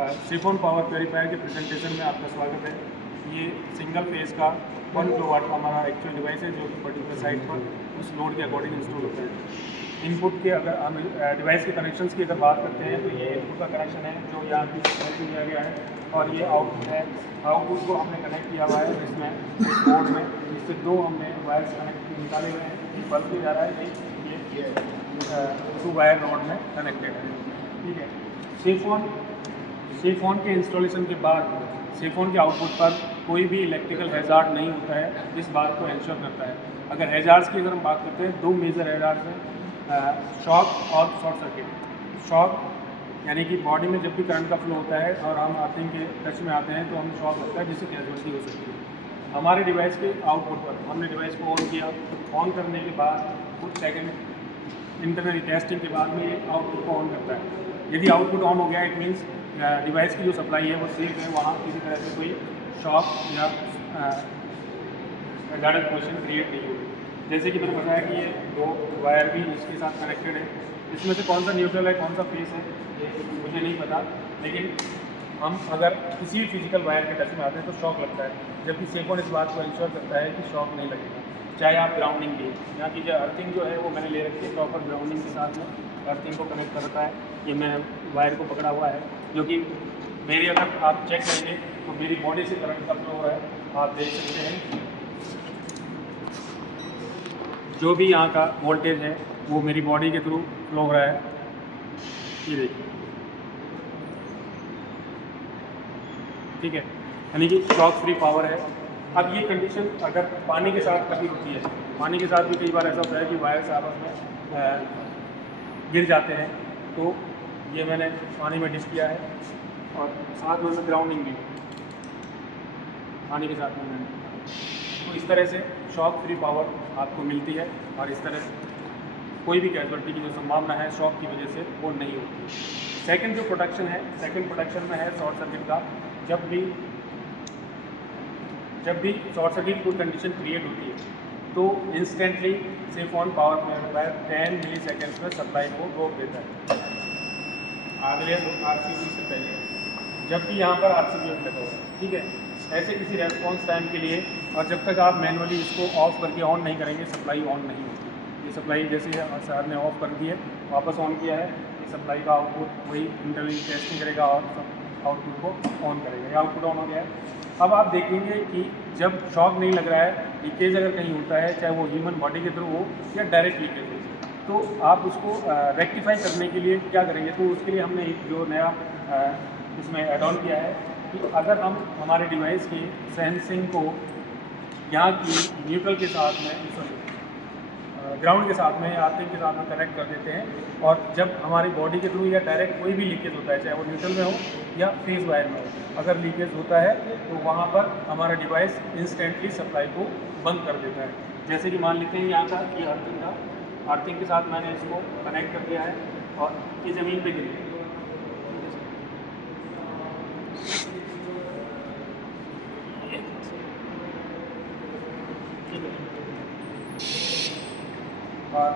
Chiffon power purifier के presentation में आपका स्वागत है। ये सिंगल फेज का 1 किलोवाट का हमारा एक्चुअल डिवाइस है जो कि पर्टिकुलर साइट पर उस लोड के अकॉर्डिंग इंस्टॉल होता है। इनपुट के अगर हम डिवाइस के कनेक्शंस की अगर बात करते हैं तो ये इनपुट का कनेक्शन है जो यहाँ की कनेक्ट किया गया है, और ये आउटपुट है। आउटपुट को हमने कनेक्ट किया हुआ है इसमें बोर्ड में, इससे दो हमने वायर्स कनेक्ट निकाले हुए हैं। बल्ब भी जा रहा है कि ये 2 वायर नोड में कनेक्टेड है। ठीक है। सिफोन के इंस्टॉलेशन के बाद सिफोन के आउटपुट पर कोई भी इलेक्ट्रिकल हैजार्ड नहीं होता है, इस बात को इंश्योर करता है। अगर हैजार्ड्स की अगर हम बात करते हैं, 2 मेजर हैजार्ड्स हैं, शॉक और शॉर्ट सर्किट। शॉक यानी कि बॉडी में जब भी करंट का फ्लो होता है और हम अर्थिंग के टच में आते हैं तो हमें शॉक लगता है, जिससे कैजुअलिटी हो सकती है। हमारे डिवाइस के आउटपुट पर हमने डिवाइस को ऑन किया, ऑन करने के बाद कुछ सेकेंड इंटरनली टेस्टिंग के बाद में ये आउटपुट को ऑन करता है। यदि आउटपुट ऑन हो गया, इट मीन्स डिवाइस की जो सप्लाई है वो सेफ है, वहाँ किसी तरह से कोई शॉक या गार्डन पोजिशन क्रिएट नहीं होगी। जैसे कि मैंने बताया कि ये 2 वायर भी इसके साथ कनेक्टेड है। इसमें से कौन सा न्यूट्रल है, कौन सा फेस है, ये मुझे नहीं पता, लेकिन हम अगर किसी भी फिजिकल वायर के टच में आते हैं तो शॉक लगता है, जबकि सिफोन इस बात को इंश्योर करता है कि शॉक नहीं लगेगा, चाहे आप ग्राउंडिंग भी। यहाँ की जो अर्थिंग जो है वो मैंने ले रखी है प्रॉपर ग्राउंडिंग के साथ में, अर्थिंग को कनेक्ट कर रखा है। ये मैं वायर को पकड़ा हुआ है, जो कि मेरी अगर आप चेक करेंगे तो मेरी बॉडी से करंट का फ्लो हो रहा है, आप देख सकते हैं। जो भी यहाँ का वोल्टेज है वो मेरी बॉडी के थ्रू फ्लो हो रहा है, ये देखिए। ठीक है, यानी कि शॉक फ्री पावर है। अब ये कंडीशन अगर पानी के साथ कभी होती है, पानी के साथ भी कई बार ऐसा होता है कि वायर्स आपस में गिर जाते हैं, तो ये मैंने पानी में डिश किया है और साथ में ग्राउंडिंग भी पानी के साथ में मैंने, तो इस तरह से शॉक फ्री पावर आपको मिलती है और इस तरह कोई भी कैजुअलिटी की जो संभावना है शॉक की वजह से वो नहीं होती। सेकंड जो प्रोटेक्शन है, सेकंड प्रोटेक्शन में है शॉर्ट सर्किट का। जब भी शॉर्ट सर्किट कोई कंडीशन क्रिएट होती है तो इंस्टेंटली सिफोन पावर प्योरीफायर 10 मिली सेकेंड्स में सप्लाई को रोक देता है, अगले RCB से पहले, जब भी यहाँ पर RCB लगा हुआ है। ठीक है, ऐसे किसी रेस्पॉन्स टाइम के लिए, और जब तक आप मैनुअली इसको ऑफ करके ऑन नहीं करेंगे सप्लाई ऑन नहीं होती। ये सप्लाई जैसे सर ने ऑफ कर दी है, वापस ऑन किया है, ये सप्लाई का आउटपुट वही इंटरनली टेस्टिंग करेगा और आउटपुट को ऑन करेगा। ये आउटपुट ऑन हो गया है। अब आप देखेंगे कि जब शॉक नहीं लग रहा है, लीकेज अगर कहीं होता है, चाहे वो ह्यूमन बॉडी के थ्रू हो या डायरेक्ट लीकेज हो, तो आप उसको रेक्टिफाई करने के लिए क्या करेंगे, तो उसके लिए हमने एक जो नया इसमें एड ऑन किया है कि अगर हम हमारे डिवाइस की सेंसिंग को यहाँ की न्यूट्रल के साथ में, ग्राउंड के साथ में या अर्थिंग के साथ में कनेक्ट कर देते हैं, और जब हमारी बॉडी के थ्रू या डायरेक्ट कोई भी लीकेज होता है, चाहे वो न्यूट्रल में हो या फेज वायर में हो, अगर लीकेज होता है तो वहाँ पर हमारा डिवाइस इंस्टेंटली सप्लाई को बंद कर देता है। जैसे कि मान लेते हैं यहाँ का कि अर्थिंग के साथ मैंने इसको कनेक्ट कर दिया है और ये ज़मीन पे गिर गई। और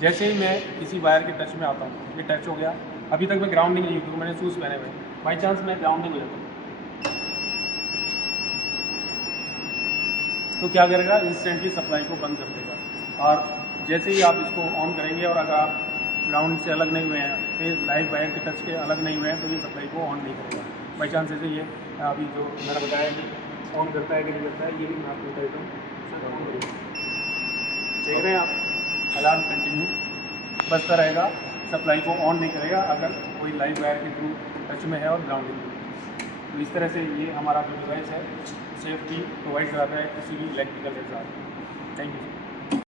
जैसे ही मैं किसी वायर के टच में आता हूँ, ये टच हो गया, अभी तक मैं ग्राउंडिंग नहीं हुई, मैंने शूज़ पहने हुए, बाई चांस मैं ग्राउंडिंग हो जाता हूँ तो क्या करेगा, इंस्टेंटली सप्लाई को बंद कर देगा। और जैसे ही आप इसको ऑन करेंगे और अगर आप ग्राउंड से अलग नहीं हुए हैं, फिर लाइव वायर के टच के अलग नहीं हुए हैं, तो ये सप्लाई को ऑन नहीं करेगा। बाई चांस जैसे ये अभी जो मैंने बताया कि ऑन करता है कि नहीं करता है, ये भी मैं आपको बता देता हूँ। देख रहे हैं आप, अलार्म कंटिन्यू बजता रहेगा, सप्लाई को ऑन नहीं करेगा अगर कोई लाइव वायर के थ्रू टच में है और ग्राउंडिंग में। तो इस तरह से ये हमारा जो डिवाइस है सेफ्टी प्रोवाइड कराता है किसी भी इलेक्ट्रिकल के साथ। Thank you.